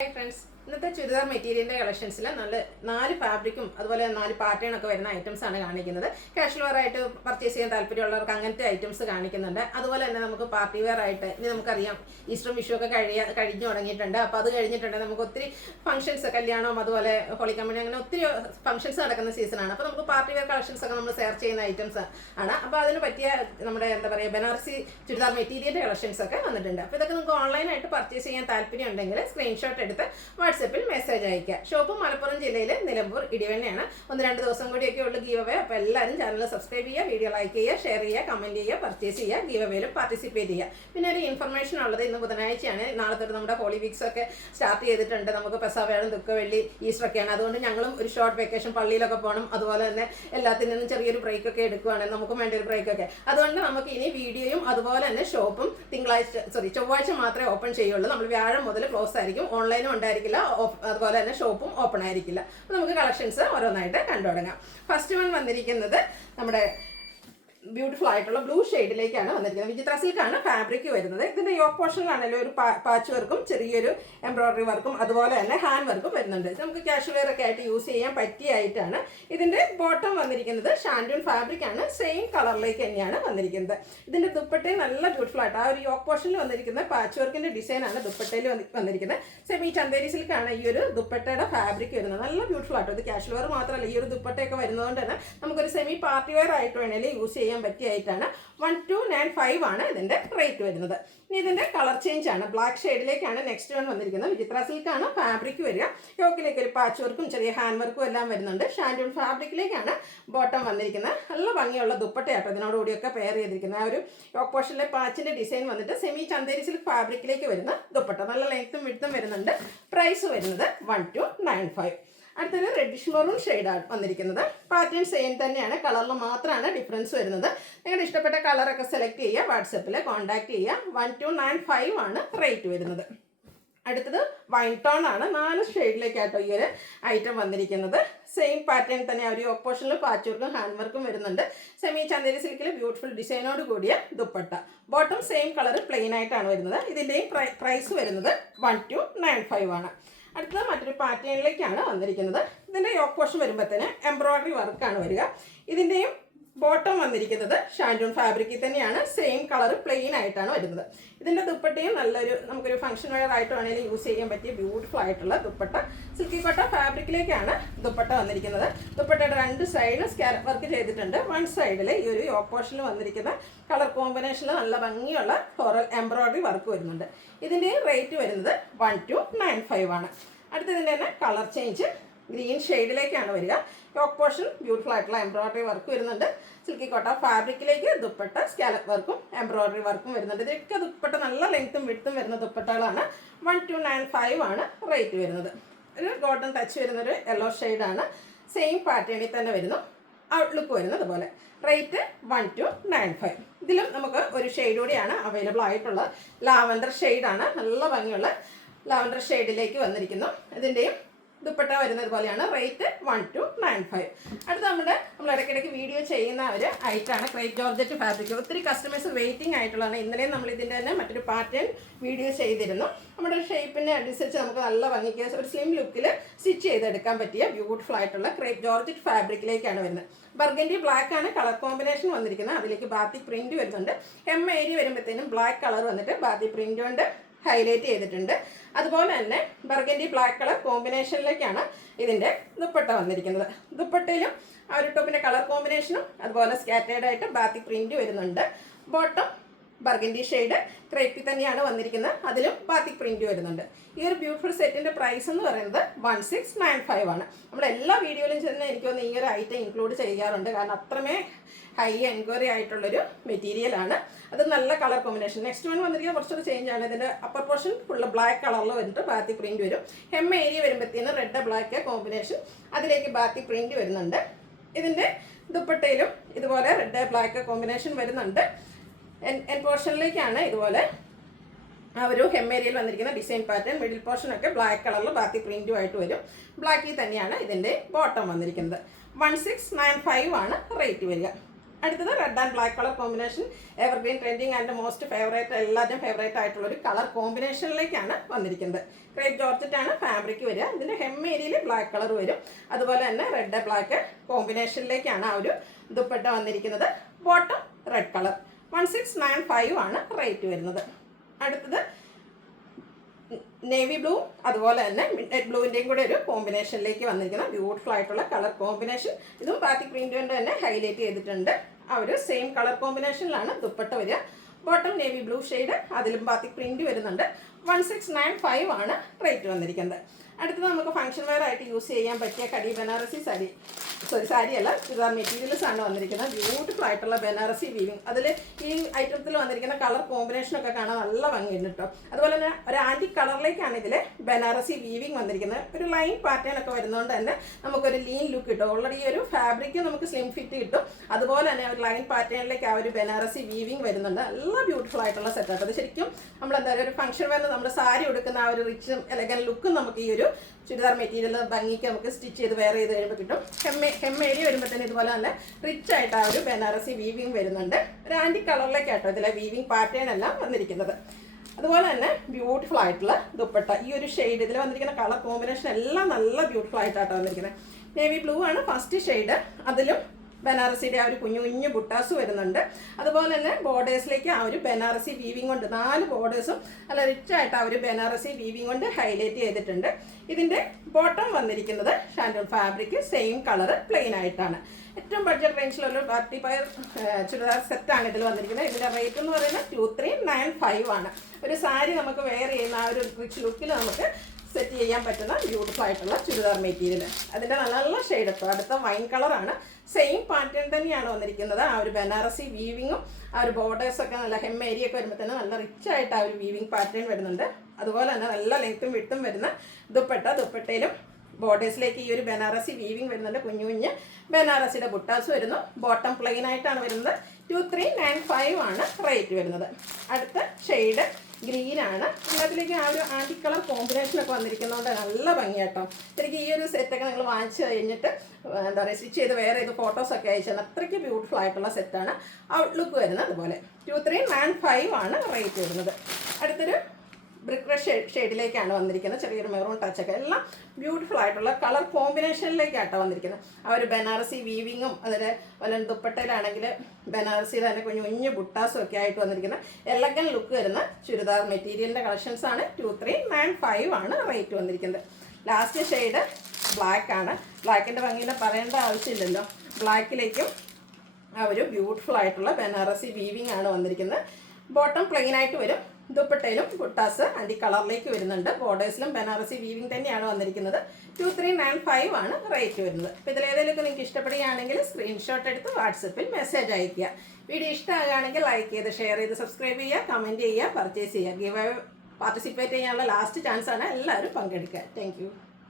Hi friends. ഇന്നത്തെ ചുരിദാർ മെറ്റീരിയലിൻ്റെ കളക്ഷൻസിൽ നല്ല 4 ഫാബ്രിക്കും അതുപോലെ 4 പാറ്റേണൊക്കെ വരുന്ന ഐറ്റംസ് ആണ് കാണിക്കുന്നത്. കാഷ്വൽ വെയർ ആയിട്ട് പർച്ചേസ് ചെയ്യാൻ താല്പര്യമുള്ളവർക്ക് അങ്ങനത്തെ ഐറ്റംസ് കാണിക്കുന്നുണ്ട്. അതുപോലെ തന്നെ നമുക്ക് പാർട്ടി വെയർ ആയിട്ട് ഇനി നമുക്കറിയാം ഈസ്റ്റർ വിഷു ഒക്കെ കഴിഞ്ഞു തുടങ്ങിയിട്ടുണ്ട്. അപ്പോൾ അത് കഴിഞ്ഞിട്ടുണ്ടെങ്കിൽ നമുക്ക് ഒത്തിരി ഫംഗ്ഷൻസ്, കല്യാണം, അതുപോലെ ഹോളി കമ്പനി, അങ്ങനെ ഒത്തിരി ഫംഗ്ഷൻസ് നടക്കുന്ന സീസണാണ്. അപ്പോൾ നമുക്ക് പാർട്ടി വെയർ കളക്ഷൻസ് ഒക്കെ നമ്മൾ സെർച്ച് ചെയ്യുന്ന ഐറ്റംസ് ആണ്. അപ്പോൾ അതിന് പറ്റിയ നമ്മുടെ എന്താ പറയുക ബനാറസി ചുരിദാർ മെറ്റീരിയലിൻ്റെ കളക്ഷൻസ് ഒക്കെ വന്നിട്ടുണ്ട്. അപ്പോൾ ഇതൊക്കെ നിങ്ങൾക്ക് ഓൺലൈനായിട്ട് പർച്ചേസ് ചെയ്യാൻ താല്പര്യം ഉണ്ടെങ്കിൽ സ്ക്രീൻഷോട്ട് എടുത്ത് വാട്സപ്പിൽ മെസ്സേജ് അയക്കുക. ഷോപ്പ് മലപ്പുറം ജില്ലയിലെ നിലമ്പൂർ ഇടിവണ്ണയാണ്. 1-2 ദിവസം കൂടിയൊക്കെ ഉള്ള ഗീവ് അവേ. അപ്പോൾ എല്ലാവരും ചാനൽ സബ്സ്ക്രൈബ് ചെയ്യുക, വീഡിയോ ലൈക്ക് ചെയ്യുക, ഷെയർ ചെയ്യുക, കമൻറ്റ് ചെയ്യുക, പർച്ചേസ് ചെയ്യുക, ഗീവ് അവേയിൽ പാർട്ടിസിപ്പേറ്റ് ചെയ്യുക. പിന്നെ ഒരു ഇൻഫർമേഷൻ ഉള്ളത്, ഇന്ന് ബുധനാഴ്ചയാണ്. നാളെ തൊട്ട് നമ്മുടെ ഹോളി വീക്സ് ഒക്കെ സ്റ്റാർട്ട് ചെയ്തിട്ടുണ്ട്. നമുക്ക് പെസഹ, ദുഃഖ വെള്ളി, ഈസ്റ്റർ ഒക്കെയാണ്. അതുകൊണ്ട് ഞങ്ങളും ഒരു ഷോർട്ട് വെക്കേഷൻ പള്ളിയിലൊക്കെ പോകണം. അതുപോലെ തന്നെ എല്ലാത്തിൽ നിന്നും ചെറിയൊരു ബ്രേക്കൊക്കെ എടുക്കുകയാണ്. നമുക്കും വേണ്ട ഒരു ബ്രേക്കൊക്കെ. അതുകൊണ്ട് നമുക്ക് ഇനി വീഡിയോയും അതുപോലെ തന്നെ ഷോപ്പും ചൊവ്വാഴ്ച മാത്രമേ ഓപ്പൺ ചെയ്യുള്ളൂ. നമ്മൾ വ്യാഴം മുതൽ ക്ലോസ് ആയിരിക്കും. ഓൺലൈനും ഉണ്ടായിരിക്കില്ല, അതുപോലെ തന്നെ ഷോപ്പും ഓപ്പൺ ആയിരിക്കില്ല. അപ്പോൾ നമുക്ക് കളക്ഷൻസ് ഓരോന്നായിട്ട് കണ്ടു തുടങ്ങാം. ഫസ്റ്റ് വൺ വന്നിരിക്കുന്നത് നമ്മുടെ ബ്യൂട്ടിഫുൾ ആയിട്ടുള്ള ബ്ലൂ ഷെയ്ഡിലേക്കാണ് വന്നിരിക്കുന്നത്. വിചിത്ര സിൽക്കാണ് ഫാബ്രിക് വരുന്നത്. ഇതിൻ്റെ യോക്ക് പോർഷനിലാണെങ്കിലും ഒരു പാച്ച് വർക്കും ചെറിയൊരു എംബ്രോയിഡറി വർക്കും അതുപോലെ തന്നെ ഹാൻഡ് വർക്കും വരുന്നുണ്ട്. നമുക്ക് കാഷ്വൽ വെയർ ഒക്കെ ആയിട്ട് യൂസ് ചെയ്യാൻ പറ്റിയായിട്ടാണ്. ഇതിൻ്റെ ബോട്ടം വന്നിരിക്കുന്നത് ഷാൻഡൂൺ ഫാബ്രിക് ആണ്. സെയിം കളറിലേക്ക് തന്നെയാണ് വന്നിരിക്കുന്നത്. ഇതിൻ്റെ ദുപ്പട്ടയും നല്ല ബ്യൂട്ടിഫുൾ ആയിട്ട് ആ ഒരു യോക്ക് പോർഷനിൽ വന്നിരിക്കുന്ന പാച്ച് വർക്കിൻ്റെ ഡിസൈനാണ് ദുപ്പട്ടയിൽ വന്നിരിക്കുന്നത്. സെമി ചന്തേരി സിൽക്കാണ് ഈ ഒരു ദുപ്പട്ടയുടെ ഫാബ്രിക് വരുന്നത്. നല്ല ബ്യൂട്ടിഫുൾ ആയിട്ട് ഇത് കാഷ്വൽ വെയർ മാത്രമല്ല, ഈ ഒരു ദുപ്പട്ടയൊക്കെ വരുന്നതുകൊണ്ട് തന്നെ നമുക്കൊരു സെമി പാർട്ടി വെയർ ആയിട്ട് വേണമെങ്കിൽ യൂസ് ചെയ്യാൻ പറ്റിയായിട്ടാണ്. 1295 ആണ് ഇതിന്റെ റേറ്റ് വരുന്നത്. ഇനി ഇതിന്റെ കളർ ചേഞ്ച് ആണ്. ബ്ലാക്ക് ഷെയ്ഡിലേക്കാണ് നെക്സ്റ്റ് വൺ വന്നിരിക്കുന്നത്. വിചിത്ര സിൽക്കാണ് ഫാബ്രിക് വരിക. യോക്കിലേക്ക് ഒരു പാച്ച് വർക്കും ചെറിയ ഹാൻഡ് വർക്കും എല്ലാം വരുന്നുണ്ട്. ഷാൻഡൂൺ ഫാബ്രിക്കിലേക്കാണ് ബോട്ടം വന്നിരിക്കുന്നത്. നല്ല ഭംഗിയുള്ള ദുപ്പട്ടയാട്ടോ ഇതിനോടുകൂടിയൊക്കെ പെയർ ചെയ്തിരിക്കുന്നത്. ആ ഒരു യോക്ക് പോർഷനിലെ പാച്ചിന്റെ ഡിസൈൻ വന്നിട്ട് സെമി ചന്തേരി സിൽക്ക് ഫാബ്രിക്കിലേക്ക് വരുന്ന ദുപ്പട്ട. നല്ല ലെങ്ത്തും വിഡ്ത്തും വരുന്നുണ്ട്. പ്രൈസ് വരുന്നത് 1295. അടുത്തൊരു റെഡിഷ് മെറൂൺ ഷെയ്ഡാണ് വന്നിരിക്കുന്നത്. പാറ്റേൺ സെയിം തന്നെയാണ്, കളറിൽ മാത്രമാണ് ഡിഫറൻസ് വരുന്നത്. നിങ്ങളുടെ ഇഷ്ടപ്പെട്ട കളറൊക്കെ സെലക്ട് ചെയ്യുക, വാട്സപ്പിൽ കോൺടാക്ട് ചെയ്യുക. 1295 ആണ് റേറ്റ് വരുന്നത്. അടുത്തത് വൈൻ ടോൺ ആണ്. 4 ഷെയ്ഡിലേക്കായിട്ടോ ഈ ഒരു ഐറ്റം വന്നിരിക്കുന്നത്. സെയിം പാറ്റേൺ തന്നെ ഒരു ഓപ്പോഷനിൽ പാച്ച് വർക്കും ഹാൻഡ് വർക്കും വരുന്നുണ്ട്. സെമി ചന്തേരി സിൽക്കിൽ ബ്യൂട്ടിഫുൾ ഡിസൈനോട് കൂടിയ dupatta. Bottom same colour plain ആയിട്ടാണ് വരുന്നത്. ഇതിൻ്റെയും പ്രൈസ് വരുന്നത് 1295 ആണ്. അടുത്തത് മറ്റൊരു പാറ്റേണിലേക്കാണ് വന്നിരിക്കുന്നത്. ഇതിൻ്റെ യോക്ക് പോർഷൻ വരുമ്പോഴത്തേന് എംബ്രോയിഡറി വർക്കാണ് വരിക. ഇതിൻ്റെയും ബോട്ടം വന്നിരിക്കുന്നത് ഷാൻഡൂൺ ഫാബ്രിക്കിൽ തന്നെയാണ്. സെയിം കളർ പ്ലെയിൻ ആയിട്ടാണ് വരുന്നത്. ഇതിൻ്റെ ദുപ്പട്ടയും നല്ലൊരു നമുക്കൊരു ഫംഗ്ഷൻ വെയർ ആയിട്ട് വേണമെങ്കിൽ യൂസ് ചെയ്യാൻ പറ്റിയ ബ്യൂട്ടിഫുൾ ആയിട്ടുള്ള ദുപ്പട്ട. സിൽക്കി കോട്ട ഫാബ്രിക്കിലേക്കാണ് ദുപ്പട്ട വന്നിരിക്കുന്നത്. ദുപ്പട്ടയുടെ 2 സൈഡിലും സ്കാലപ്പ് വർക്ക് ചെയ്തിട്ടുണ്ട്. 1 സൈഡിൽ ഈ ഒരു യോക്ക് പോർഷനിൽ വന്നിരിക്കുന്ന കളർ കോമ്പിനേഷനിൽ നല്ല ഭംഗിയുള്ള ഫ്ലോറൽ എംബ്രോയിഡറി വർക്ക് വരുന്നുണ്ട്. ഇതിൻ്റെ റേറ്റ് വരുന്നത് 1295 ആണ്. അടുത്തതിൻ്റെ തന്നെ കളർ ചേഞ്ച് ഗ്രീൻ ഷെയ്ഡിലേക്കാണ് വരിക. യോക്ക് പോർഷൻ ബ്യൂട്ടിഫുൾ ആയിട്ടുള്ള എംബ്രോയിഡറി വർക്ക് വരുന്നുണ്ട്. സിൽക്കി കോട്ട ഫാബ്രിക്കിലേക്ക് ദുപ്പട്ട സ്കാലപ്പ് വർക്കും എംബ്രോയിഡറി വർക്കും വരുന്നുണ്ട്. ഇതൊക്കെ ദുപ്പട്ട നല്ല ലെങ്ത്തും വിഡ്ത്തും വരുന്ന ദുപ്പട്ടകളാണ്. 1295 ആണ് റേറ്റ് വരുന്നത്. ഒരു ഗോൾഡൻ ടച്ച് വരുന്നൊരു യെല്ലോ ഷെയ്ഡാണ്. സെയിം പാറ്റേണിൽ തന്നെ വരുന്നു. ഔട്ട്ലുക്ക് വരുന്നത് പോലെ. റേറ്റ് 1295. ഇതിലും നമുക്ക് ഒരു ഷെയ്ഡ് കൂടിയാണ് അവൈലബിൾ ആയിട്ടുള്ളത്. ലാവൻഡർ ഷെയ്ഡാണ്. നല്ല ഭംഗിയുള്ള ലാവൻഡർ ഷെയ്ഡിലേക്ക് വന്നിരിക്കുന്നു. ഇതിൻ്റെയും ദുപ്പട്ട വരുന്നത് പോലെയാണ്. റേറ്റ് 1295. അടുത്ത നമ്മൾ ഇടയ്ക്കിടയ്ക്ക് വീഡിയോ ചെയ്യുന്ന ഒരു ഐറ്റമാണ് ക്രേപ്പ് ജോർജറ്റ് ഫാബ്രിക്. ഒത്തിരി കസ്റ്റമേഴ്സ് വെയിറ്റിംഗ് ആയിട്ടുള്ളതാണ്. ഇന്നലെ നമ്മൾ ഇതിൻ്റെ തന്നെ മറ്റൊരു പാറ്റേൺ വീഡിയോ ചെയ്തിരുന്നു. നമ്മുടെ ഷേപ്പിനെ അനുസരിച്ച് നമുക്ക് നല്ല ഭംഗിക്ക് ഒരു സ്ലിം ലുക്കിൽ സ്റ്റിച്ച് ചെയ്തെടുക്കാൻ പറ്റിയ ബ്യൂട്ടിഫുൾ ആയിട്ടുള്ള ക്രേപ്പ് ജോർജറ്റ് ഫാബ്രിക്കിലേക്കാണ് വരുന്നത്. ബർഗൻഡി ബ്ലാക്ക് ആണ് കളർ കോമ്പിനേഷൻ വന്നിരിക്കുന്നത്. അതിലേക്ക് ബാത്തി പ്രിന്റ് വരുന്നുണ്ട്. ഏരിയ വരുമ്പോഴത്തേനും ബ്ലാക്ക് കളർ വന്നിട്ട് ബാത്തി പ്രിന്റ് കൊണ്ട് ഹൈലൈറ്റ് ചെയ്തിട്ടുണ്ട്. അതുപോലെ തന്നെ ബർഗൻഡി ബ്ലാക്ക് കളർ കോമ്പിനേഷനിലേക്കാണ് ഇതിൻ്റെ ദുപ്പട്ട വന്നിരിക്കുന്നത്. ദുപ്പട്ടയിലും ആ ഒരു ടോപ്പിൻ്റെ കളർ കോമ്പിനേഷനും അതുപോലെ സ്കാറ്റേർഡ് ആയിട്ട് ബാത്തി പ്രിന്റ് വരുന്നുണ്ട്. ബോട്ടം ബർഗൻഡി ഷെയ്ഡ് ക്രേപ്പിൽ തന്നെയാണ് വന്നിരിക്കുന്നത്. അതിലും ബാത്തിക് പ്രിന്റ് വരുന്നുണ്ട്. ഈ ഒരു ബ്യൂട്ടിഫുൾ സെറ്റിൻ്റെ പ്രൈസ് എന്ന് പറയുന്നത് 1695 ആണ്. നമ്മൾ എല്ലാ വീഡിയോയിലും ചെന്ന് എനിക്ക് തോന്നുന്നു ഈ ഒരു ഐറ്റം ഇൻക്ലൂഡ് ചെയ്യാറുണ്ട്. കാരണം അത്രമേ ഹൈ എൻക്വയറി ആയിട്ടുള്ളൊരു മെറ്റീരിയലാണ്. അത് നല്ല കളർ കോമ്പിനേഷൻ. നെക്സ്റ്റ് വൺ വന്നിരിക്കുന്നത് കുറച്ചൊരു ചേഞ്ച് ആണ്. ഇതിൻ്റെ അപ്പർ പോർഷൻ ഫുള്ള് ബ്ലാക്ക് കളറിൽ വന്നിട്ട് ബാത്തിക് പ്രിന്റ് വരും. ഏരിയ വരുമ്പോഴത്തേനും റെഡ് ബ്ലാക്ക് കോമ്പിനേഷൻ, അതിലേക്ക് ബാത്തിക് പ്രിന്റ് വരുന്നുണ്ട്. ഇതിൻ്റെ ദുപ്പട്ടയിലും ഇതുപോലെ റെഡ് ബ്ലാക്ക് കോമ്പിനേഷൻ വരുന്നുണ്ട്. എൻ പോർഷനിലേക്കാണ് ഇതുപോലെ ആ ഒരു ഏരിയയിൽ വന്നിരിക്കുന്ന ഡിസൈൻ പാറ്റേൺ. മിഡിൽ പോർഷനൊക്കെ ബ്ലാക്ക് കളറിൽ ബാത്തി പ്രിൻറ്റുമായിട്ട് വരും. ബ്ലാക്കിൽ തന്നെയാണ് ഇതിൻ്റെ ബോട്ടം വന്നിരിക്കുന്നത്. 1695 ആണ് റേറ്റ് വരിക. അടുത്തത് red and black colour combination, evergreen trending and most favourite, എല്ലാവരുടെയും ഫേവറേറ്റ് ആയിട്ടുള്ള ഒരു കളർ കോമ്പിനേഷനിലേക്കാണ് വന്നിരിക്കുന്നത്. ക്രേപ്പ് ജോർജറ്റാണ് ഫാബ്രിക് വരിക. ഇതിൻ്റെ hem ഏരിയയിൽ ബ്ലാക്ക് കളർ വരും. അതുപോലെ തന്നെ റെഡ് ബ്ലാക്ക് കോമ്പിനേഷനിലേക്കാണ് ആ ഒരു ദുപ്പട്ട വന്നിരിക്കുന്നത്. Bottom red colour. 1695 ആണ് റേറ്റ് വരുന്നത്. അടുത്തത് നേവി ബ്ലൂ അതുപോലെ തന്നെ മിഡ് നൈറ്റ് ബ്ലൂവിൻ്റെയും കൂടെ ഒരു കോമ്പിനേഷനിലേക്ക് വന്നിരിക്കുന്ന ബ്യൂട്ടിഫുൾ ആയിട്ടുള്ള കളർ കോമ്പിനേഷൻ. ഇതും ബാത്തിക് പ്രിൻ്റ് കൊണ്ട് തന്നെ ഹൈലൈറ്റ് ചെയ്തിട്ടുണ്ട്. ആ ഒരു സെയിം കളർ കോമ്പിനേഷനിലാണ് ദുപ്പട്ട വരിക. ബോട്ടം നേവി ബ്ലൂ ഷെയ്ഡ്, അതിലും ബാത്തിക് പ്രിൻ്റ് വരുന്നുണ്ട്. 1695 ആണ് റേറ്റ് വന്നിരിക്കുന്നത്. അടുത്തത് നമുക്ക് ഫംഗ്ഷൻ വെയർ ആയിട്ട് യൂസ് ചെയ്യാൻ പറ്റിയ കടി ബനാറസി സാരി അല്ല, ചുരിദാർ മെറ്റീരിയൽസ് ആണ് വന്നിരിക്കുന്നത്. ബ്യൂട്ടിഫുൾ ആയിട്ടുള്ള ബനാറസി വീവിങ്. അതിൽ ഈ ഐറ്റത്തിൽ വന്നിരിക്കുന്ന കളർ കോമ്പിനേഷനൊക്കെ കാണാൻ നല്ല ഭംഗിയുണ്ട് കേട്ടോ. അതുപോലെ തന്നെ ഒരു ആൻറ്റി കളറിലേക്കാണ് ഇതിൽ ബനാറസി വീവിങ് വന്നിരിക്കുന്നത്. ഒരു ലൈൻ പാറ്റേൺ ഒക്കെ വരുന്നതുകൊണ്ട് തന്നെ നമുക്കൊരു ലീൻ ലുക്ക് കിട്ടും. ഓൾറെഡി ഒരു ഫാബ്രിക് നമുക്ക് സ്ലിം ഫിറ്റ് കിട്ടും. അതുപോലെ തന്നെ ഒരു ലൈൻ പാറ്റേണിലേക്ക് ആ ഒരു ബനാറസി വീവിങ് വരുന്നുണ്ട്. നല്ല ബ്യൂട്ടിഫുൾ ആയിട്ടുള്ള സെറ്റാണ്. അത് ശരിക്കും നമ്മളെന്തായാലും ഒരു ഫംഗ്ഷൻ വെയർ നമ്മുടെ സാരി കൊടുക്കുന്ന ആ ഒരു റിച്ചും എലഗൻ ലുക്കും നമുക്ക് ഈ ഒരു ചുരിദാർ മെറ്റീരിയൽ ഭംഗിക്ക് നമുക്ക് സ്റ്റിച്ച് ചെയ്ത് വെയർ ചെയ്ത് കഴിയുമ്പോൾ കിട്ടും. hem ഏരിയ വരുമ്പോൾ തന്നെ ഇതുപോലെ നല്ല റിച്ച് ആയിട്ട് ആ ഒരു ബനാറസി വീവിങ് വരുന്നുണ്ട്. ഒരു ആൻറ്റി കളറിലേക്കാട്ടോ ഇതിലെ വീവിങ് പാറ്റേൺ എല്ലാം വന്നിരിക്കുന്നത്. അതുപോലെ തന്നെ ബ്യൂട്ടിഫുൾ ആയിട്ടുള്ള ദുപ്പട്ട. ഈ ഒരു ഷെയ്ഡ് ഇതിൽ വന്നിരിക്കുന്ന കളർ കോമ്പിനേഷൻ എല്ലാം നല്ല ബ്യൂട്ടിഫുൾ ആയിട്ടാട്ടോ വന്നിരിക്കുന്നത്. നേവി ബ്ലൂ ആണ് ഫസ്റ്റ് ഷെയ്ഡ്. അതിലും ബനാറസിയുടെ ആ ഒരു കുഞ്ഞു കുഞ്ഞു ബുട്ടാസ് വരുന്നുണ്ട്. അതുപോലെ തന്നെ ബോർഡേഴ്സിലേക്ക് ആ ഒരു ബനാറസി വീവിങ് കൊണ്ട് 4 ബോർഡേഴ്സും നല്ല റിച്ച് ആയിട്ട് ആ ഒരു ബനാറസി വീവിങ് കൊണ്ട് ഹൈലൈറ്റ് ചെയ്തിട്ടുണ്ട്. ഇതിൻ്റെ ബോട്ടം വന്നിരിക്കുന്നത് shantoon fabric, same colour, plain ആയിട്ടാണ്. ഏറ്റവും ബഡ്ജറ്റ് റേഞ്ചിലുള്ള പാർട്ടി വെയർ ചുരിദാർ സെറ്റാണ് ഇതിൽ വന്നിരിക്കുന്നത്. ഇതിൻ്റെ റേറ്റ് എന്ന് പറയുന്നത് 2395 ആണ്. ഒരു സാരി നമുക്ക് വെയർ ചെയ്യുന്ന ആ ഒരു റിച്ച് ലുക്കിൽ നമുക്ക് സെറ്റ് ചെയ്യാൻ പറ്റുന്ന ബ്യൂട്ടിഫുൾ ആയിട്ടുള്ള ചുരിദാർ മെറ്റീരിയൽ. അതിൻ്റെ നല്ല നല്ല ഷെയ്ഡ് ഇപ്പോൾ അടുത്ത വൈൻ കളറാണ്. സെയിം പാറ്റേൺ തന്നെയാണ് വന്നിരിക്കുന്നത്. ആ ഒരു ബനാറസി വീവിങ്ങും ആ ഒരു ബോർഡേഴ്സൊക്കെ നല്ല hem ഏരിയ ഒക്കെ വരുമ്പോൾ തന്നെ നല്ല റിച്ച് ആയിട്ട് ആ ഒരു വീവിങ് പാറ്റേൺ വരുന്നുണ്ട്. അതുപോലെ തന്നെ നല്ല ലെങ്ത്തും വിട്ടും വരുന്ന ദുപ്പട്ടയിലും ബോർഡേഴ്സിലേക്ക് ഈ ഒരു ബനാറസി വീവിങ് വരുന്നുണ്ട്. കുഞ്ഞു കുഞ്ഞ് ബനാറസിയുടെ ബുട്ടാസ് വരുന്നു. ബോട്ടം പ്ലെയിൻ ആയിട്ടാണ് വരുന്നത്. 2395 ആണ് റേറ്റ് വരുന്നത്. അടുത്ത ഷെയ്ഡ് ഗ്രീൻ ആണ്. അതിലേക്ക് ആ ഒരു ആൻറ്റി കളർ കോമ്പിനേഷനൊക്കെ വന്നിരിക്കുന്നതുകൊണ്ട് നല്ല ഭംഗിയാട്ടോ. ശരിക്കും ഈ ഒരു സെറ്റൊക്കെ നിങ്ങൾ വാങ്ങിച്ചു കഴിഞ്ഞിട്ട് എന്താ പറയുക സ്റ്റിച്ച് ചെയ്ത് വേറെ ചെയ്ത് ഫോട്ടോസൊക്കെ അയച്ചാൽ അത്രയ്ക്ക് ബ്യൂട്ടിഫുൾ ആയിട്ടുള്ള സെറ്റാണ്. ഔട്ട്ലുക്ക് വരുന്നത് അതുപോലെ. 2395 ആണ് റേറ്റ് വരുന്നത്. അടുത്തൊരു ബ്രിക്ക് റെഡ് ഷെയ്ഡിലേക്കാണ് വന്നിരിക്കുന്നത്. ചെറിയൊരു മെറൂൺ ടച്ചൊക്കെ എല്ലാം ബ്യൂട്ടിഫുൾ ആയിട്ടുള്ള കളർ കോമ്പിനേഷനിലേക്കാട്ടോ വന്നിരിക്കുന്നത്. ആ ഒരു ബനാറസി വീവിങ്ങും അതിന് വല്ല ദുപ്പട്ടയിലാണെങ്കിൽ ബനാറസിയിൽ തന്നെ കുഞ്ഞു കുഞ്ഞു ബുട്ടാസും ഒക്കെ ആയിട്ട് വന്നിരിക്കുന്ന എലഗൻ ലുക്ക് വരുന്ന ചുരിദാർ മെറ്റീരിയലിൻ്റെ കളക്ഷൻസ് ആണ്. 2395 ആണ് റേറ്റ് വന്നിരിക്കുന്നത്. ലാസ്റ്റ് ഷെയ്ഡ് ബ്ലാക്ക് ആണ്. ബ്ലാക്കിൻ്റെ ഭംഗിയിൽ പറയേണ്ട ആവശ്യമില്ലല്ലോ. ബ്ലാക്കിലേക്കും ആ ഒരു ബ്യൂട്ടിഫുൾ ആയിട്ടുള്ള ബനാറസി വീവിങ് ആണ് വന്നിരിക്കുന്നത്. ബോട്ടം പ്ലെയിൻ ആയിട്ട് വരും. ദുപ്പട്ടയിലും ബുട്ടാസ് ആൻറ്റി കളറിലേക്ക് വരുന്നുണ്ട്. ബോർഡേഴ്സിലും ബനാറസി വീവിങ് തന്നെയാണ് വന്നിരിക്കുന്നത്. 2395 ആണ് റേറ്റ് വരുന്നത്. അപ്പോൾ ഇതിലേതെങ്കിലുമൊക്കെ നിങ്ങൾക്ക് ഇഷ്ടപ്പെടുകയാണെങ്കിൽ സ്ക്രീൻഷോട്ട് എടുത്ത് വാട്സപ്പിൽ മെസ്സേജ് അയയ്ക്കുക. വീഡിയോ ഇഷ്ടമാകുകയാണെങ്കിൽ ലൈക്ക് ചെയ്ത് ഷെയർ ചെയ്ത് സബ്സ്ക്രൈബ് ചെയ്യുക, കമൻറ്റ് ചെയ്യുക, പർച്ചേസ് ചെയ്യുക. ഗിവ് പാർട്ടിസിപ്പേറ്റ് ചെയ്യാനുള്ള ലാസ്റ്റ് ചാൻസാണ്. എല്ലാവരും പങ്കെടുക്കുക. താങ്ക്